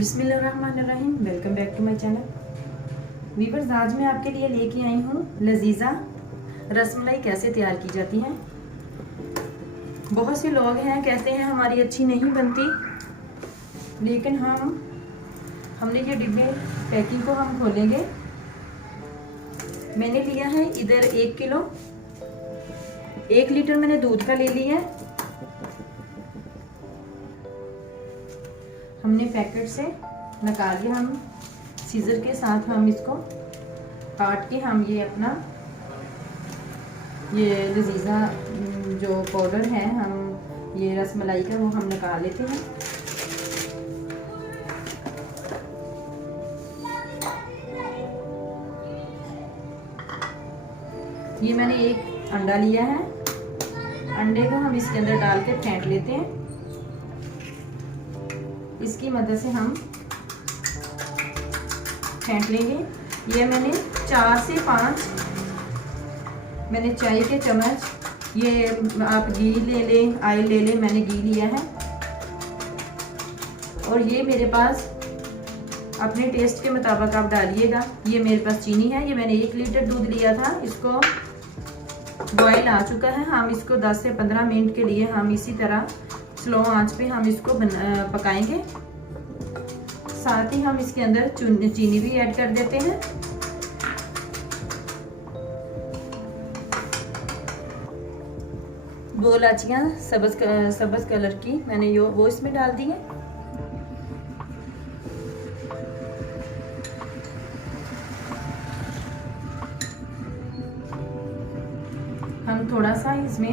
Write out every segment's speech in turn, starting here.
बिस्मिल्लाहिर्रहमानिर्रहीम। Welcome back to my channel. Viewers, आज मैं आपके लिए लेके आई हूँ लजीजा रसमलाई कैसे तैयार की जाती है। बहुत से लोग हैं कहते हैं हमारी अच्छी नहीं बनती, लेकिन हमने ये डिब्बे पैकिंग को हम खोलेंगे। मैंने लिया है इधर 1 किलो, 1 लीटर मैंने दूध का ले लिया है। हमने पैकेट से निकाल के हम सीजर के साथ हम इसको काट के हम ये अपना ये लजीजा जो पाउडर है हम ये रसमलाई का वो हम निकाल लेते हैं। ये मैंने 1 अंडा लिया है। अंडे को हम इसके अंदर डाल के फेंट लेते हैं। इसकी मदद से हम फेंट लेंगे। ये मैंने 4 से 5 मैंने चाय के चम्मच, ये आप घी ले लें, ऑयल ले लें, मैंने घी लिया है। और ये मेरे पास अपने टेस्ट के मुताबिक आप डालिएगा। ये मेरे पास चीनी है। ये मैंने 1 लीटर दूध लिया था, इसको बॉयल आ चुका है। हम इसको 10 से 15 मिनट के लिए हम इसी तरह स्लो आंच पे हम इसको पकाएंगे। साथ ही हम इसके अंदर चीनी भी ऐड कर देते हैं। दो इलायचियाँ सब्ज कलर की मैंने वो इसमें डाल दी है। हम थोड़ा सा इसमें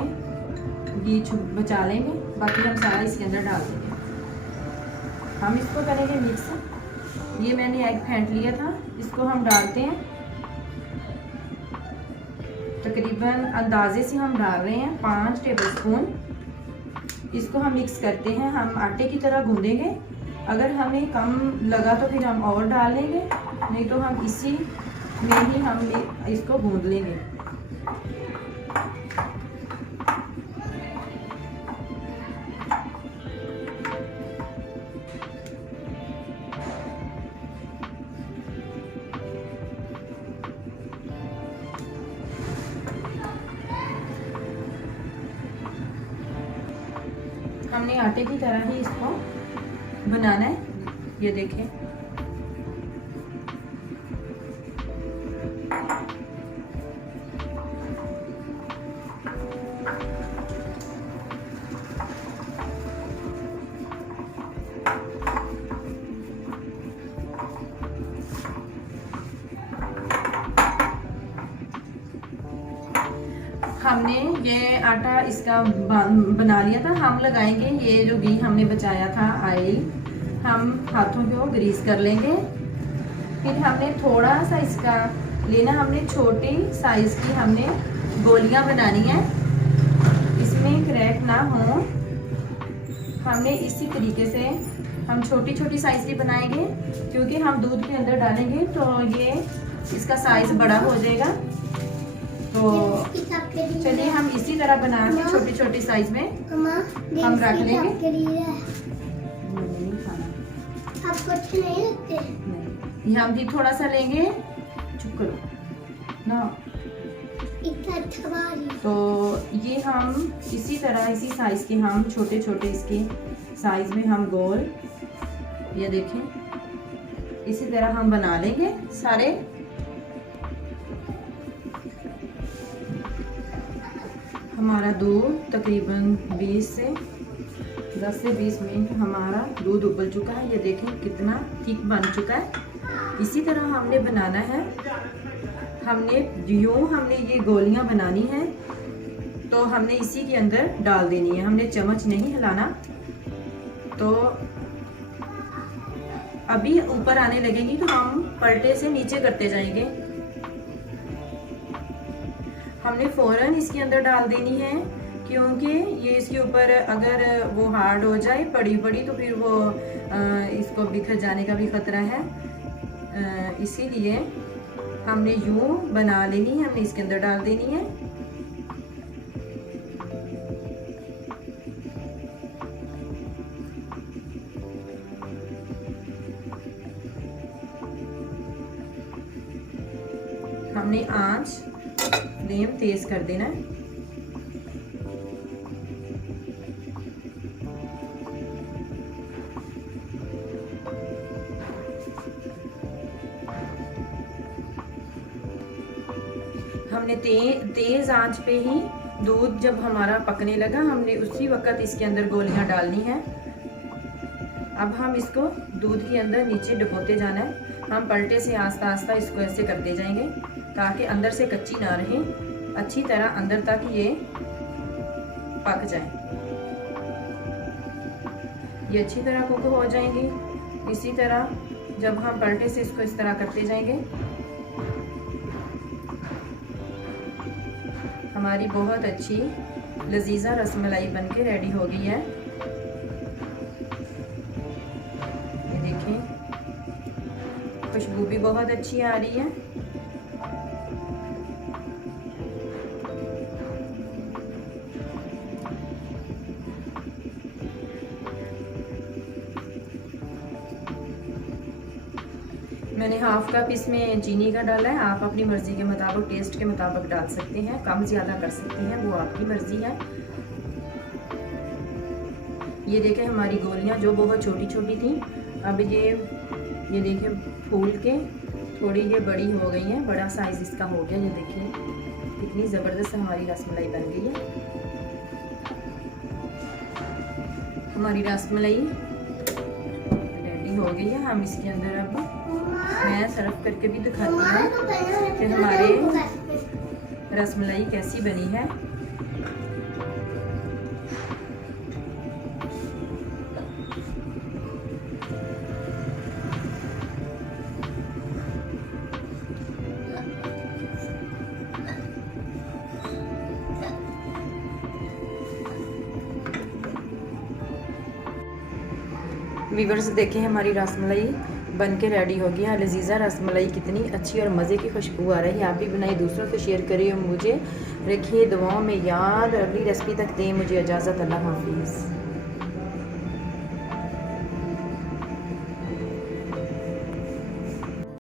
घी बचा लेंगे, बाकी हम सारा इसके अंदर डाल देंगे। हम इसको करेंगे मिक्स। ये मैंने एग फेंट लिया था, इसको हम डालते हैं। तकरीबन अंदाजे से हम डाल रहे हैं 5 टेबलस्पून। इसको हम मिक्स करते हैं। हम आटे की तरह गूंदेंगे। अगर हमें कम लगा तो फिर हम और डाल लेंगे, नहीं तो हम इसी में ही हम इसको गूंद लेंगे। हमने आटे की तरह ही इसको बनाना है। ये देखें, हमने ये आटा इसका बना लिया था। हम लगाएंगे ये जो घी हमने बचाया था ऑयल, हम हाथों को ग्रीस कर लेंगे। फिर हमने थोड़ा सा इसका लेना, हमने छोटी साइज की हमने गोलियां बनानी है, इसमें क्रैक ना हो। हमने इसी तरीके से हम छोटी छोटी साइज की बनाएंगे, क्योंकि हम दूध के अंदर डालेंगे तो ये इसका साइज बड़ा हो जाएगा। तो चलिए हम इसी तरह बना के छोटी छोटी साइज में हम रख लेंगे। आपको अच्छे नहीं लगते? नहीं, हम भी थोड़ा सा लेंगे। चुप करो ना। तो ये हम इसी तरह इसी साइज के हम छोटे छोटे इसके साइज में हम गोल, ये देखें, इसी तरह हम बना लेंगे सारे। हमारा दूध तकरीबन 10 से 20 मिनट हमारा दूध उबल चुका है। ये देखें कितना थिक बन चुका है। इसी तरह हमने बनाना है। हमने ये गोलियां बनानी है, तो हमने इसी के अंदर डाल देनी है। हमने चम्मच नहीं हिलाना। तो अभी ऊपर आने लगेगी तो हम पलटे से नीचे करते जाएंगे। हमने फौरन इसके अंदर डाल देनी है, क्योंकि ये इसके ऊपर अगर वो हार्ड हो जाए पड़ी तो फिर वो इसको बिखर जाने का भी खतरा है। इसीलिए हमने यूं बना लेनी है, हमने इसके अंदर डाल देनी है। हमने आंच फ्लेम तेज कर देना है। हमने तेज आंच पे ही दूध जब हमारा पकने लगा, हमने उसी वक्त इसके अंदर गोलियां डालनी है। अब हम इसको दूध के अंदर नीचे डुबोते जाना है। हम पलटे से आस्ता आस्ता इसको ऐसे करते जाएंगे ताकि अंदर से कच्ची ना रहे, अच्छी तरह अंदर तक ये पक जाए। ये अच्छी तरह कुक हो जाएंगे। इसी तरह जब हम पलटे से इसको इस तरह करते जाएंगे, हमारी बहुत अच्छी लजीजा रसमलाई बनके रेडी हो गई है। ये देखें, खुशबू भी बहुत अच्छी आ रही है। मैंने हाफ कप इसमें चीनी का डाला है। आप अपनी मर्ज़ी के मुताबिक, टेस्ट के मुताबिक डाल सकते हैं, कम ज़्यादा कर सकते हैं, वो आपकी मर्ज़ी है। ये देखें, हमारी गोलियां जो बहुत छोटी छोटी थी, अब ये देखें फूल के थोड़ी ये बड़ी हो गई हैं, बड़ा साइज़ इसका हो गया। ये देखिए कितनी ज़बरदस्त हमारी रसमलाई बन गई है। हमारी रसमलाई रेडी हो गई है। हम इसके अंदर अब मैं सर्व करके भी दिखाती हूँ कि हमारे रसमलाई कैसी बनी है। वीवर्स देखें, हमारी रसमलाई बन के रेडी हो गया। लजीजा रसमलाई कितनी अच्छी और मज़े की खुशबू आ रही है। आप भी बनाइए, दूसरों से शेयर करिए और मुझे रखिए दुआओं में याद। अगली रेसिपी तक दें मुझे इजाज़त। अल्लाह हाफिज़।